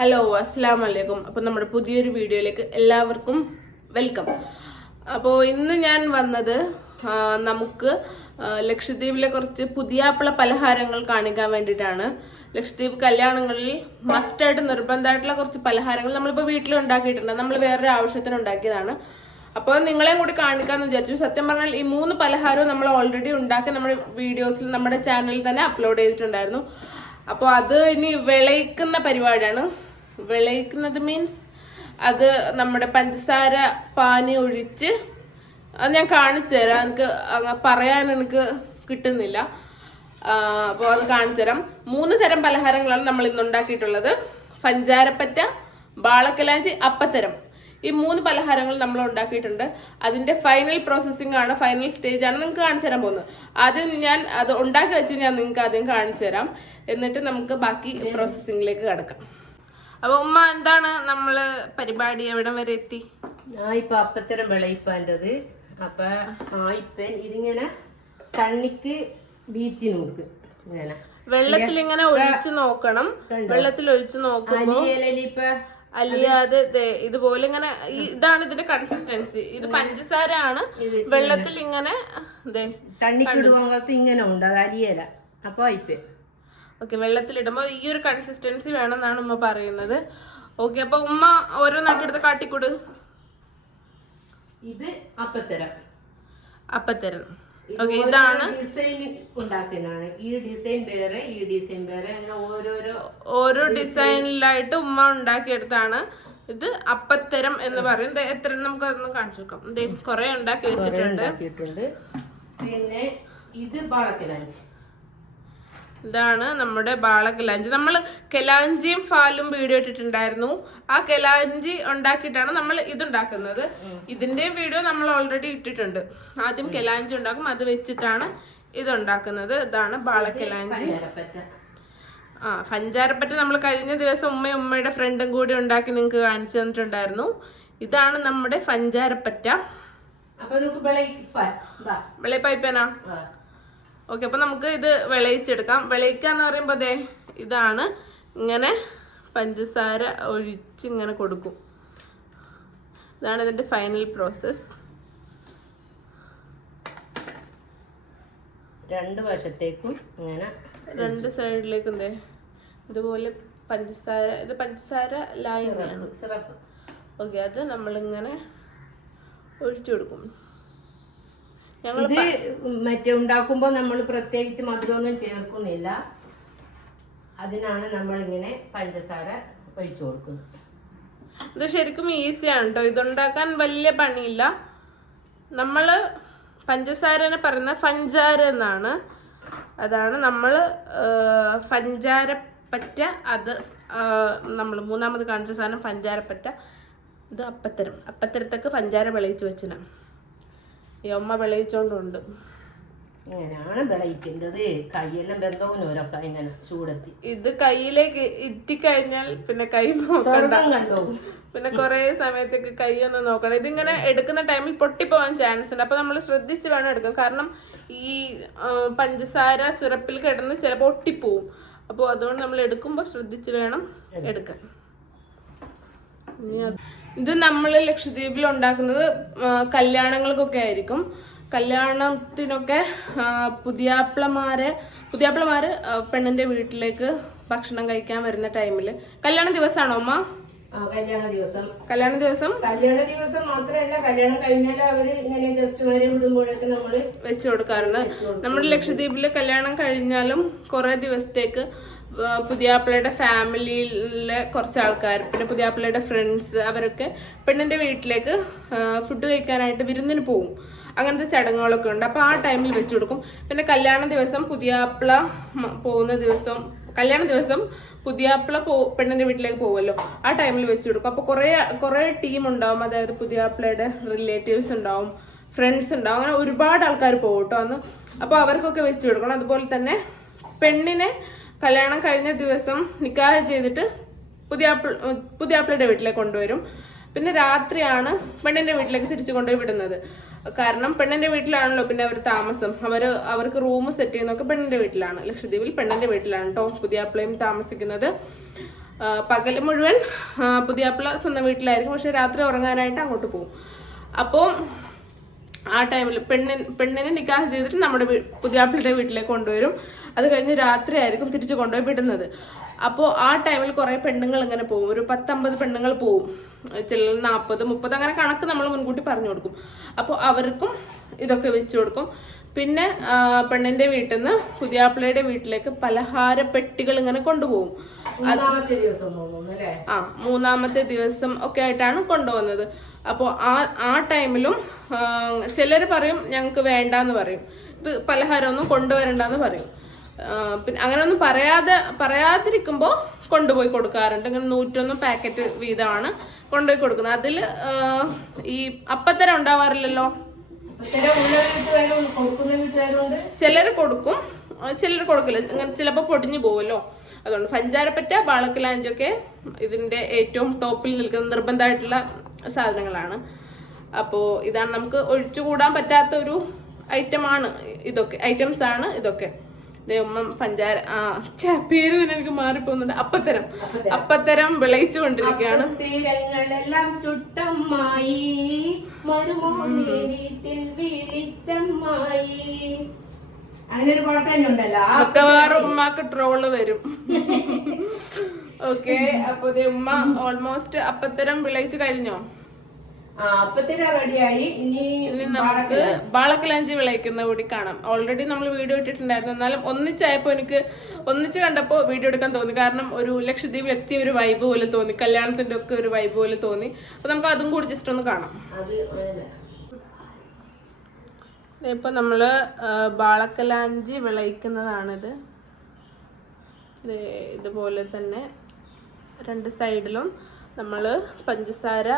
Hello അസ്സാം വലൈക്കും അപ്പോൾ നമ്മുടെ പുതിയൊരു വീഡിയോയിലേക്ക് എല്ലാവർക്കും വെൽക്കം അപ്പോൾ ഇന്ന് ഞാൻ വന്നത് നമുക്ക് ലക്ഷദ്വീപിലെ കുറച്ച് പുതിയാപ്പിള പലഹാരങ്ങൾ കാണിക്കാൻ വേണ്ടിയിട്ടാണ്. ലക്ഷദ്വീപ് കല്യാണങ്ങളിൽ മസ്റ്റായിട്ട് നിർബന്ധമായിട്ടുള്ള കുറച്ച് പലഹാരങ്ങൾ നമ്മളിപ്പോൾ വീട്ടിൽ ഉണ്ടാക്കിയിട്ടുണ്ട്. നമ്മൾ വേറൊരു ആവശ്യത്തിന് ഉണ്ടാക്കിയതാണ്. അപ്പോൾ നിങ്ങളെയും കൂടി കാണിക്കാമെന്ന് വിചാരിച്ചു. സത്യം പറഞ്ഞാൽ ഈ മൂന്ന് പലഹാരവും നമ്മൾ ഓൾറെഡി ഉണ്ടാക്കി നമ്മുടെ വീഡിയോസിൽ നമ്മുടെ ചാനലിൽ തന്നെ അപ്ലോഡ് ചെയ്തിട്ടുണ്ടായിരുന്നു. അപ്പോൾ അത് ഇനി വിളയിക്കുന്ന പരിപാടിയാണ്. വിളയിക്കുന്നത് മീൻസ് അത് നമ്മുടെ പഞ്ചസാര പാനി ഒഴിച്ച് അത് ഞാൻ കാണിച്ചു തരാം. എനിക്ക് അങ്ങ് പറയാൻ എനിക്ക് കിട്ടുന്നില്ല. അപ്പോൾ അത് കാണിച്ചു തരാം. മൂന്ന് തരം പലഹാരങ്ങളാണ് നമ്മൾ ഇന്ന് ഉണ്ടാക്കിയിട്ടുള്ളത്. പഞ്ചാരപ്പറ്റ ബാളക്കലാഞ്ചി അപ്പത്തരം. ഈ മൂന്ന് പലഹാരങ്ങൾ നമ്മൾ ഉണ്ടാക്കിയിട്ടുണ്ട്. അതിന്റെ ഫൈനൽ പ്രോസസ്സിംഗ് ആണ് ഫൈനൽ സ്റ്റേജ് ആണ് നിങ്ങൾക്ക് കാണിച്ചു തരാൻ പോകുന്നത്. ആദ്യം ഞാൻ അത് ഉണ്ടാക്കി വെച്ച് ഞാൻ നിങ്ങൾക്ക് ആദ്യം കാണിച്ചു തരാം. എന്നിട്ട് നമുക്ക് ബാക്കി പ്രോസസ്സിങ്ങിലേക്ക് കടക്കാം. അപ്പൊ ഉമ്മ എന്താണ് നമ്മൾ പരിപാടി എവിടെ വരെ എത്തി? ഞാൻ ഇപ്പൊ അപ്പത്തരം വിളയിപ്പാന്റെത്. അപ്പൊ ആയിപ്പൻ ഇതിങ്ങനെ തണ്ണിക്ക് വീറ്റി നോക്ക്. ഇങ്ങനെ. വെള്ളത്തിൽ ഇങ്ങനെ ഒഴിച്ചു നോക്കണം. വെള്ളത്തിൽ ഒഴിച്ചു നോക്കുമ്പോ അല്ലാതെ അലിയാതെ ഇതുപോലെ ഇങ്ങനെ ഇതാണ് ഇതിന്റെ കൺസിസ്റ്റൻസി ഇത് പഞ്ചസാര ആണ് വെള്ളത്തിൽ ഇങ്ങനെ. ദേ തണ്ണിക്കിടുവാങ്ങത്ത് ഇങ്ങനെ ഉണ്ട്. അത് അലിയല അപ്പൊ ആയിപ്പൻ ഓക്കെ വെള്ളത്തിലിടുമ്പോൾ ഈ ഒരു കൺസിസ്റ്റൻസി വേണമെന്നാണ് ഉമ്മ പറയുന്നത്. ഓക്കെ അപ്പൊ ഉമ്മ ഓരോ നാട്ടെടുത്ത് കാട്ടിക്കൊടു? ഇത് അപ്പത്തരം. അപ്പത്തരം. ഓക്കെ ഇതാണ്. ഡിസൈൻ ഉണ്ടാക്കുന്നതാണ് ഈ ഡിസൈൻ വേറെ ഈ ഡിസൈൻ വേറെ അങ്ങനെ ഓരോരോ ഓരോ ഡിസൈനിലായിട്ട് ഉമ്മ ഉണ്ടാക്കിയെടുത്താണ്. ഇത് അപ്പത്തരം എന്ന് പറയും. എത്ര നമുക്ക് അതൊന്ന് കാണിച്ചു ദേ കുറെ ഉണ്ടാക്കി വെച്ചിട്ടുണ്ട്. പിന്നെ ഇത് ബാളക്കിലാഞ്ചി ഇതാണ് നമ്മുടെ ബാള കെലാഞ്ചി നമ്മൾ കെലാഞ്ചിയും ഫാലും വീഡിയോ ഇട്ടിട്ടുണ്ടായിരുന്നു. ആ കെലാഞ്ചി ഉണ്ടാക്കിയിട്ടാണ് നമ്മൾ ഇതുണ്ടാക്കുന്നത്. ഇതിന്റെ വീഡിയോ നമ്മൾ ഓൾറെഡി ഇട്ടിട്ടുണ്ട്. ആദ്യം കെലാഞ്ചി ഉണ്ടാക്കും. അത് വെച്ചിട്ടാണ് ഇതുണ്ടാക്കുന്നത്. ഇതാണ് ബാള കെലാഞ്ചി ആ പഞ്ചാരപ്പറ്റ നമ്മൾ കഴിഞ്ഞ ദിവസം ഉമ്മയും ഉമ്മയുടെ ഫ്രണ്ടും കൂടി ഉണ്ടാക്കി നിങ്ങൾക്ക് കാണിച്ചു തന്നിട്ടുണ്ടായിരുന്നു. ഇതാണ് നമ്മുടെ പഞ്ചാരപ്പറ്റ. അപ്പൊ നമുക്ക് വിളയിപ്പാൻ. വാ. വെള്ളപ്പൈപ്പേനാ ആ. ഓക്കെ അപ്പം നമുക്ക് ഇത് വിളയിച്ചെടുക്കാം. വിളയിക്കുക എന്ന് പറയുമ്പോൾ അതെ ഇതാണ് ഇങ്ങനെ പഞ്ചസാര ഒഴിച്ച് ഇങ്ങനെ കൊടുക്കും. ഇതാണ് ഇതിന്റെ ഫൈനൽ പ്രോസസ് രണ്ട് വശത്തേക്കും ഇങ്ങനെ രണ്ട് സൈഡിലേക്കും ദേ ഇതുപോലെ പഞ്ചസാര ഇത് പഞ്ചസാര സിറപ്പ്. ഓക്കെ അത് നമ്മളിങ്ങനെ ഒഴിച്ചു കൊടുക്കും. ഇത് മറ്റേ ഉണ്ടാക്കുമ്പോ നമ്മൾ പ്രത്യേകിച്ച് മധുരമൊന്നും ചേർക്കുന്നില്ല. അതിനാണ് നമ്മൾ ഇങ്ങനെ പഞ്ചസാര ഒഴിച്ചു കൊടുക്കുന്നത്. ഇത് ശരിക്കും ഈസിയാണ് കേട്ടോ ഇതുണ്ടാക്കാൻ വലിയ പണിയില്ല. നമ്മൾ പഞ്ചസാരനെ പറയുന്ന ഫഞ്ചാര എന്നാണ്. അതാണ് നമ്മൾ ഫഞ്ചാരപ്പറ്റ അത് നമ്മൾ മൂന്നാമത് കാണിച്ച സാധനം പഞ്ചാരപ്പറ്റ ഇത് അപ്പത്തരം. അപ്പത്തരത്തൊക്കെ പഞ്ചാര വിളയിച്ച് വെച്ചിന ഈ അമ്മ വിളയിച്ചോണ്ടുണ്ട്. ഞാനാണ് വിളയിക്കുന്നത് കൈയെല്ലാം ബന്ധവുനോരൊക്കെ ഇങ്ങനെ ചൂടെത്തി. ഇത് കയ്യിലേക്ക് ഇറ്റിക്കഴിഞ്ഞാൽ പിന്നെ കൈ നോക്കണ്ട. പിന്നെ കുറെ സമയത്തേക്ക് കൈ ഒന്ന് നോക്കണം. ഇതിങ്ങനെ എടുക്കുന്ന ടൈമിൽ പൊട്ടിപ്പോവാൻ ചാൻസ് ഉണ്ട്. അപ്പൊ നമ്മൾ ശ്രദ്ധിച്ച് വേണം എടുക്കാൻ. കാരണം ഈ പഞ്ചസാര സിറപ്പിൽ കിടന്ന് ചിലപ്പോൾ ഒട്ടിപ്പോവും. അപ്പോൾ അതുകൊണ്ട് നമ്മൾ എടുക്കുമ്പോൾ ശ്രദ്ധിച്ച് വേണം എടുക്കാൻ. ഇത് നമ്മൾ ലക്ഷദ്വീപിൽ ഉണ്ടാക്കുന്നത് കല്യാണങ്ങൾക്കൊക്കെ ആയിരിക്കും. കല്യാണത്തിനൊക്കെ പുതിയാപ്പിളമാരെ ആ, പെണ്ണിന്റെ വീട്ടിലേക്ക് ഭക്ഷണം കഴിക്കാൻ വരുന്ന ടൈമിൽ കല്യാണ ദിവസമാണോ അമ്മ? കല്യാണ ദിവസം. കല്യാണ ദിവസം? കല്യാണ ദിവസം മാത്രമല്ല കല്യാണം കഴിഞ്ഞാൽ അവർ ഇങ്ങനെ ഗസ്റ്റുമാരെ വിടുമ്പോഴൊക്കെ നമ്മൾ വെച്ചു കൊടുക്കാറുണ്ട്. നമ്മുടെ ലക്ഷദ്വീപിൽ കല്യാണം കഴിഞ്ഞാലും കുറെ ദിവസത്തേക്ക് പുതിയാപ്പിളയുടെ ഫാമിലിയിലെ കുറച്ച് ആൾക്കാർ പിന്നെ പുതിയാപ്പിളയുടെ ഫ്രണ്ട്സ് അവരൊക്കെ പെണ്ണിന്റെ വീട്ടിലേക്ക് ഫുഡ് കഴിക്കാനായിട്ട് വിരുന്നിന് പോകും അങ്ങനത്തെ ചടങ്ങുകളൊക്കെ ഉണ്ട്. അപ്പോൾ ആ ടൈമിൽ വെച്ചു കൊടുക്കും. പിന്നെ കല്യാണ ദിവസം പുതിയാപ്പിള പോകുന്ന ദിവസം കല്യാണ ദിവസം പുതിയാപ്പിള പോ പെണ്ണിന്റെ വീട്ടിലേക്ക് പോകുമല്ലോ. ആ ടൈമിൽ വെച്ചു കൊടുക്കും. അപ്പോൾ കുറേ കുറേ ടീം ഉണ്ടാവും. അതായത് പുതിയാപ്പിളയുടെ റിലേറ്റീവ്സ് ഉണ്ടാവും ഫ്രണ്ട്സ് ഉണ്ടാവും. അങ്ങനെ ഒരുപാട് ആൾക്കാർ പോകും കേട്ടോ അന്ന്. അപ്പോൾ അവർക്കൊക്കെ വെച്ച് കൊടുക്കണം. അതുപോലെ തന്നെ പെണ്ണിനെ കല്യാണം കഴിഞ്ഞ ദിവസം നിക്കാഹ് ചെയ്തിട്ട് പുതിയാപ്പിള പുതിയാപ്പിളയുടെ വീട്ടിലേക്ക് കൊണ്ടുവരും. പിന്നെ രാത്രിയാണ് പെണ്ണിന്റെ വീട്ടിലേക്ക് തിരിച്ചു കൊണ്ടുപോയി വിടുന്നത്. കാരണം പെണ്ണിന്റെ വീട്ടിലാണല്ലോ പിന്നെ അവർ താമസം. അവർ അവർക്ക് റൂം സെറ്റ് ചെയ്യുന്നതൊക്കെ പെണ്ണിന്റെ വീട്ടിലാണ്. ലക്ഷദ്വീപിൽ പെണ്ണിന്റെ വീട്ടിലാണ് കേട്ടോ പുതിയാപ്പിളയും താമസിക്കുന്നത്. പകൽ മുഴുവൻ പുതിയ പുതിയാപ്പിള സ്വന്തം വീട്ടിലായിരിക്കും. പക്ഷെ രാത്രി ഉറങ്ങാനായിട്ട് അങ്ങോട്ട് പോകും. അപ്പോൾ ആ ടൈമിൽ പെണ്ണിന് പെണ്ണിനെ നിക്കാഹ് ചെയ്തിട്ട് നമ്മുടെ പുതിയാപ്പിളുടെ വീട്ടിലേക്ക് കൊണ്ടുവരും. അത് കഴിഞ്ഞ് രാത്രി ആയിരിക്കും തിരിച്ച് കൊണ്ടുപോയി വിടുന്നത്. അപ്പോൾ ആ ടൈമിൽ കുറേ പെണ്ണുങ്ങൾ ഇങ്ങനെ പോകും ഒരു പത്തമ്പത് പെണ്ണുങ്ങൾ പോവും. ചില നാൽപ്പത് മുപ്പത് അങ്ങനെ കണക്ക് നമ്മൾ മുൻകൂട്ടി പറഞ്ഞു കൊടുക്കും. അപ്പോൾ അവർക്കും ഇതൊക്കെ വെച്ചു കൊടുക്കും. പിന്നെ പെണ്ണിന്റെ പെണ്ണിന്റെ വീട്ടിൽ നിന്ന് പുതിയാപ്പിളയുടെ വീട്ടിലേക്ക് പലഹാര പെട്ടികൾ ഇങ്ങനെ കൊണ്ടുപോകും. ആ മൂന്നാമത്തെ ദിവസം ഒക്കെ ആയിട്ടാണ് കൊണ്ടുപോകുന്നത്. അപ്പോൾ ആ ആ ടൈമിലും ചിലർ പറയും ഞങ്ങൾക്ക് വേണ്ടാന്ന് പറയും. ഇത് പലഹാരമൊന്നും കൊണ്ടുവരണ്ടെന്ന് പറയും. പിന്നെ അങ്ങനെയൊന്നും പറയാതെ പറയാതിരിക്കുമ്പോൾ കൊണ്ടുപോയി കൊടുക്കാറുണ്ട്. ഇങ്ങനെ നൂറ്റൊന്ന് പാക്കറ്റ് വീതമാണ് കൊണ്ടുപോയി കൊടുക്കുന്നത്. അതിൽ ഈ അപ്പത്തരം ഉണ്ടാവാറില്ലല്ലോ? ചിലർ കൊടുക്കും ചിലർ കൊടുക്കില്ല. ഇങ്ങനെ ചിലപ്പോൾ പൊടിഞ്ഞു പോകുമല്ലോ അതുകൊണ്ട് പഞ്ചാരപ്പറ്റ ബാളക്കലാഞ്ചൊക്കെ ഇതിന്റെ ഏറ്റവും ടോപ്പിൽ നിൽക്കുന്ന നിർബന്ധമായിട്ടുള്ള സാധനങ്ങളാണ്. അപ്പോൾ ഇതാണ് നമുക്ക് ഒഴിച്ചുകൂടാൻ പറ്റാത്ത ഒരു ഐറ്റമാണ് ഇതൊക്കെ ഐറ്റംസ് ആണ് ഇതൊക്കെ. ഉമ്മ പഞ്ചാര ആ പേര് തന്നെ എനിക്ക് മാറിപ്പോകുന്നുണ്ട്. അപ്പത്തരം. അപ്പത്തരം. വിളയിച്ചു കൊണ്ടിരിക്കുകയാണ് തീരങ്ങളെല്ലാം ചുട്ടമ്മായി. വീട്ടിൽ വിളിച്ചമ്മായി. അങ്ങനെ ഒരു പാട്ട് തന്നെ ഉണ്ടല്ലോ ആ മിക്കവാറും ഉമ്മാക്ക് ട്രോൾ വരും. ഓക്കെ അപ്പൊ ഉമ്മ ഓൾമോസ്റ്റ് അപ്പത്തരം വിളയിച്ചു കഴിഞ്ഞോ? ആ അപ്പത്തിന് റെഡിയായി ഇനി നമുക്ക് ബാളക്കലാഞ്ചി വിളയിക്കുന്ന കൂടി കാണാം. ഓൾറെഡി നമ്മൾ വീഡിയോ ഇട്ടിട്ടുണ്ടായിരുന്നു. എന്നാലും ഒന്നിച്ചായപ്പോൾ എനിക്ക് ഒന്നിച്ച് കണ്ടപ്പോൾ വീഡിയോ എടുക്കാൻ തോന്നി. കാരണം ഒരു ലക്ഷദ്വീപിൽ എത്തിയ ഒരു വൈബ് പോലെ തോന്നി. കല്യാണത്തിന്റെ ഒക്കെ ഒരു വൈബ് പോലെ തോന്നി. അപ്പൊ നമുക്ക് അതും കൂടി ജസ്റ്റ് ഒന്ന് കാണാം. ഇപ്പൊ നമ്മൾ ബാളക്കലാഞ്ചി വിളയിക്കുന്നതാണിത്. ഇതുപോലെ തന്നെ രണ്ട് സൈഡിലും നമ്മൾ പഞ്ചസാര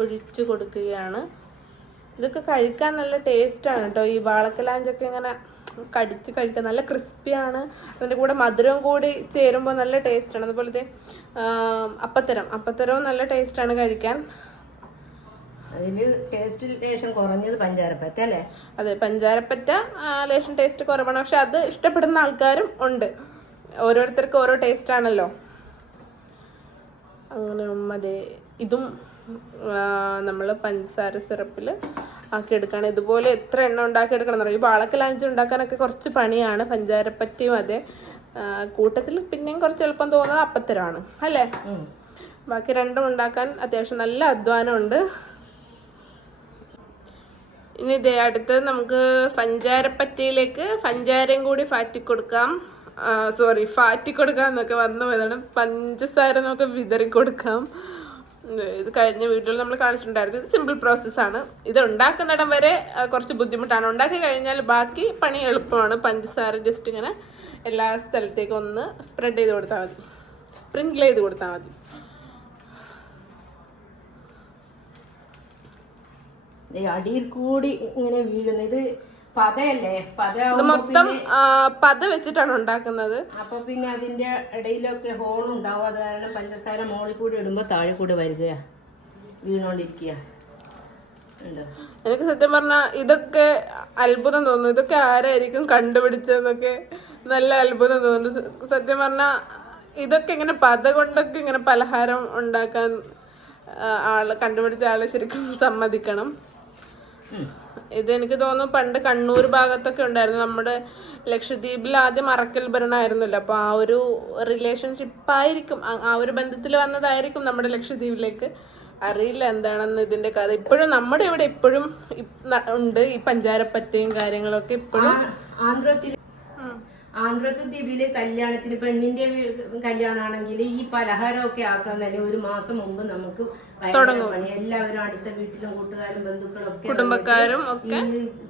ഒഴിച്ചു കൊടുക്കുകയാണ്. ഇതൊക്കെ കഴിക്കാൻ നല്ല ടേസ്റ്റാണ് കേട്ടോ ഈ വാളക്കലാഞ്ചൊക്കെ ഇങ്ങനെ കടിച്ച് കഴിക്കാൻ നല്ല ക്രിസ്പിയാണ് അതിന്റെ കൂടെ മധുരം കൂടി ചേരുമ്പോൾ നല്ല ടേസ്റ്റാണ് അതുപോലത്തെ അപ്പത്തരം. അപ്പത്തരവും നല്ല ടേസ്റ്റാണ് കഴിക്കാൻ. അതിൽ ടേസ്റ്റ് ലേശം കുറഞ്ഞത് പഞ്ചാരപ്പറ്റ അല്ലേ? അതെ പഞ്ചാരപ്പറ്റ ലേശം ടേസ്റ്റ് കുറവാണ്. പക്ഷെ അത് ഇഷ്ടപ്പെടുന്ന ആൾക്കാരും ഉണ്ട്. ഓരോരുത്തർക്കും ഓരോ ടേസ്റ്റ് ആണല്ലോ. അങ്ങനെ അതെ ഇതും നമ്മൾ പഞ്ചസാര സിറപ്പിൽ ആക്കിയെടുക്കുകയാണ് ഇതുപോലെ എത്ര എണ്ണ ഉണ്ടാക്കിയെടുക്കണം എന്നറിയാം? ഈ വാളക്കലാഞ്ചി ഉണ്ടാക്കാനൊക്കെ കുറച്ച് പണിയാണ്. പഞ്ചാരപ്പറ്റയും അതെ. കൂട്ടത്തിൽ പിന്നെയും കുറച്ച് എളുപ്പം തോന്നുന്നത് അപ്പത്തരമാണ് അല്ലേ. ബാക്കി രണ്ടും ഉണ്ടാക്കാൻ അത്യാവശ്യം നല്ല അധ്വാനമുണ്ട്. ഇനി ഇതേ അടുത്ത് നമുക്ക് പഞ്ചാരപ്പറ്റയിലേക്ക് പഞ്ചാരയും കൂടി ഫാറ്റി കൊടുക്കാം സോറി ഫാറ്റി കൊടുക്കാം എന്നൊക്കെ വന്നു പോയതാണ്. പഞ്ചസാര നമുക്ക് വിതറി കൊടുക്കാം ഇത് കഴിഞ്ഞ വീഡിയോയിൽ നമ്മൾ കാണിച്ചിട്ടുണ്ടായിരുന്നു ഇത് സിമ്പിൾ പ്രോസസ്സാണ് ഇത് ഉണ്ടാക്കുന്നിടം വരെ കുറച്ച് ബുദ്ധിമുട്ടാണ്. ഉണ്ടാക്കി കഴിഞ്ഞാൽ ബാക്കി പണി എളുപ്പമാണ്. പഞ്ചസാര ജസ്റ്റ് ഇങ്ങനെ എല്ലാ സ്ഥലത്തേക്കും ഒന്ന് സ്പ്രെഡ് ചെയ്ത് കൊടുത്താൽ മതി. സ്പ്രിങ്കിൾ ചെയ്ത് കൊടുത്താൽ മതി. അടിയിൽ കൂടി ഇങ്ങനെ വീഴുന്നത് പതയല്ലേ? പത ഇത് മൊത്തം പത വെച്ചിട്ടാണ് ഉണ്ടാക്കുന്നത്. അപ്പൊ പിന്നെ അതിന്റെ ഇടയിലൊക്കെ ഹോൾ ഉണ്ടാവും. അത് കാരണം പഞ്ചസാര മോളിൽ കൂടി ഇടുമ്പോ താഴെ കൂടി വരിക. വീണോണ്ടിരിക്കുക. എനിക്ക് സത്യം പറഞ്ഞ ഇതൊക്കെ അത്ഭുതം തോന്നുന്നു. ഇതൊക്കെ ആരായിരിക്കും കണ്ടുപിടിച്ചതെന്നൊക്കെ നല്ല അത്ഭുതം തോന്നുന്നു. സത്യം പറഞ്ഞ ഇതൊക്കെ ഇങ്ങനെ പത കൊണ്ടൊക്കെ ഇങ്ങനെ പലഹാരം ഉണ്ടാക്കാൻ ആൾ കണ്ടുപിടിച്ച ആൾ ശരിക്കും സമ്മതിക്കണം. ഇത് എനിക്ക് തോന്നുന്നു പണ്ട് കണ്ണൂർ ഭാഗത്തൊക്കെ ഉണ്ടായിരുന്നു. നമ്മുടെ ലക്ഷദ്വീപിൽ ആദ്യം അറക്കൽ ഭരണമായിരുന്നല്ലോ. അപ്പോൾ ആ ഒരു റിലേഷൻഷിപ്പ് ആയിരിക്കും. ആ- ഒരു ബന്ധത്തിൽ വന്നതായിരിക്കും നമ്മുടെ ലക്ഷദ്വീപിലേക്ക്. അറിയില്ല എന്താണെന്ന് ഇതിന്റെ കഥ. ഇപ്പോഴും നമ്മുടെ ഇവിടെ ഇപ്പോഴും ഉണ്ട്. ഈ പഞ്ചാരപ്പറ്റയും കാര്യങ്ങളൊക്കെ ഇപ്പോഴും ആന്ധ്രത്തിൽ ആന്ധ്രത്ത് ദ്വീപിൽ കല്യാണത്തിന് പെണ്ണിന്റെ കല്യാണമാണെങ്കിൽ ഈ പലഹാരമൊക്കെ ആക്കാൻ തന്നെ ഒരു മാസം മുമ്പ് നമുക്ക് എല്ലാവരും അടുത്ത വീട്ടിലും കൂട്ടുകാരും ബന്ധുക്കളും ഒക്കെ കുടുംബക്കാരും ഒക്കെ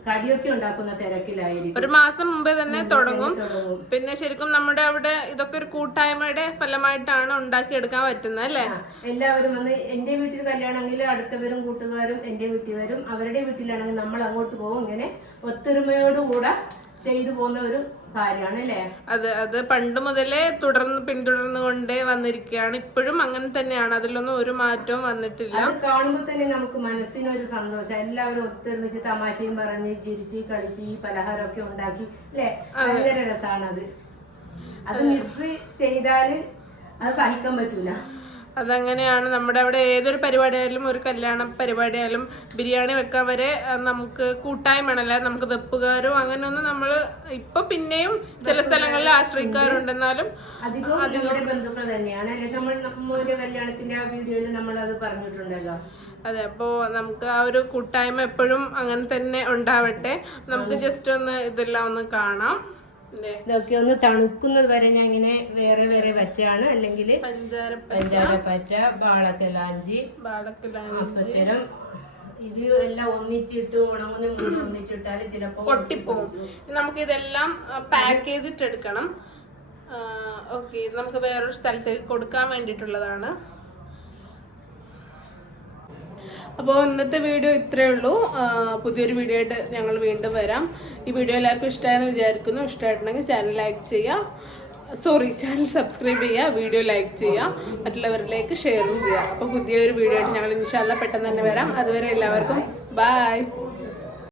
കടിയൊക്കെ ഉണ്ടാക്കുന്ന തിരക്കിലായിരിക്കും. ഒരു മാസം മുമ്പേ തന്നെ തുടങ്ങും. തുടങ്ങും. പിന്നെ ശരിക്കും നമ്മുടെ അവിടെ ഇതൊക്കെ ഒരു കൂട്ടായ്മയുടെ ഫലമായിട്ടാണ് ഉണ്ടാക്കിയെടുക്കാൻ പറ്റുന്നത് അല്ലേ? എല്ലാവരും വന്ന് എന്റെ വീട്ടിൽ കല്യാണമെങ്കിൽ അടുത്തവരും കൂട്ടുകാരും എന്റെ വീട്ടിൽ വരും അവരുടെ വീട്ടിലാണെങ്കിൽ നമ്മൾ അങ്ങോട്ട് പോകും. ഇങ്ങനെ ഒത്തൊരുമയോടുകൂടെ ചെയ്തു പോകുന്ന ഒരു കാര്യമാണ് അല്ലേ അത് അത് പണ്ട് മുതലേ തുടർന്ന് പിന്തുടർന്നു കൊണ്ടേ വന്നിരിക്കുകയാണ് ഇപ്പോഴും അങ്ങനെ തന്നെയാണ്. അതിലൊന്നും ഒരു മാറ്റവും വന്നിട്ടില്ല. അത് കാണുമ്പോൾ തന്നെ നമുക്ക് മനസ്സിനൊരു സന്തോഷം. എല്ലാവരും ഒത്തൊരുമിച്ച് തമാശയും പറഞ്ഞ് ചിരിച്ച് കളിച്ച് ഈ പലഹാരമൊക്കെ ഉണ്ടാക്കി അല്ലേ? ഭയങ്കര രസമാണ് അത് അത്. മിസ് ചെയ്താൽ അത് സഹിക്കാൻ പറ്റൂല. അതങ്ങനെയാണ്. നമ്മുടെ അവിടെ ഏതൊരു പരിപാടിയായാലും ഒരു കല്യാണ പരിപാടിയായാലും ബിരിയാണി വെക്കാൻ വരെ നമുക്ക് കൂട്ടായ്മയാണല്ല നമുക്ക് വെപ്പുകാരോ അങ്ങനെയൊന്നും നമ്മൾ ഇപ്പൊ പിന്നെയും ചില സ്ഥലങ്ങളിൽ ആശ്രയിക്കാറുണ്ടെന്നാലും അധികം ബന്ധുക്കൾ തന്നെയാണ്. അല്ലെ നമ്മൾ നമ്മുടെ കല്യാണത്തിന്റെ ആ വീഡിയോയിൽ നമ്മൾ അത് പറഞ്ഞിട്ടുണ്ടല്ലോ. അതെ അപ്പോൾ നമുക്ക് ആ ഒരു കൂട്ടായ്മ എപ്പോഴും അങ്ങനെ തന്നെ ഉണ്ടാവട്ടെ. നമുക്ക് ജസ്റ്റ് ഒന്ന് ഇതെല്ലാം ഒന്ന് കാണാം. ഇതൊക്കെ ഒന്ന് തണുക്കുന്നത് വരെ ഞാൻ ഇങ്ങനെ വേറെ വേറെ വെച്ചാണ് അല്ലെങ്കിൽ പഞ്ചാര പഞ്ചാരപ്പറ്റ ബാളക്കലാഞ്ചി അപ്പത്തരം ഇത് എല്ലാം ഒന്നിച്ചിട്ട് ഉണങ്ങുന്ന മൂന്ന് ഒന്നിച്ചിട്ടാൽ ചിലപ്പോ പൊട്ടിപ്പോകും നമുക്ക് ഇതെല്ലാം പാക്ക് ചെയ്തിട്ട് എടുക്കണം ഓക്കെ നമുക്ക് വേറൊരു സ്ഥലത്തേക്ക് കൊടുക്കാൻ വേണ്ടിയിട്ടുള്ളതാണ്. അപ്പോൾ ഇന്നത്തെ വീഡിയോ ഇത്രയേ ഉള്ളൂ. പുതിയൊരു വീഡിയോ ആയിട്ട് ഞങ്ങൾ വീണ്ടും വരാം. ഈ വീഡിയോ എല്ലാവർക്കും ഇഷ്ടമായെന്ന് വിചാരിക്കുന്നു. ഇഷ്ടമായിട്ടുണ്ടെങ്കിൽ ചാനൽ ലൈക്ക് ചെയ്യുക. സോറി ചാനൽ സബ്സ്ക്രൈബ് ചെയ്യുക. വീഡിയോ ലൈക്ക് ചെയ്യുക. മറ്റുള്ളവരിലേക്ക് ഷെയറും ചെയ്യുക. അപ്പോൾ പുതിയൊരു വീഡിയോ ആയിട്ട് ഞങ്ങൾ ഇൻഷാല്ല പെട്ടെന്ന് തന്നെ വരാം. അതുവരെ എല്ലാവർക്കും ബായ്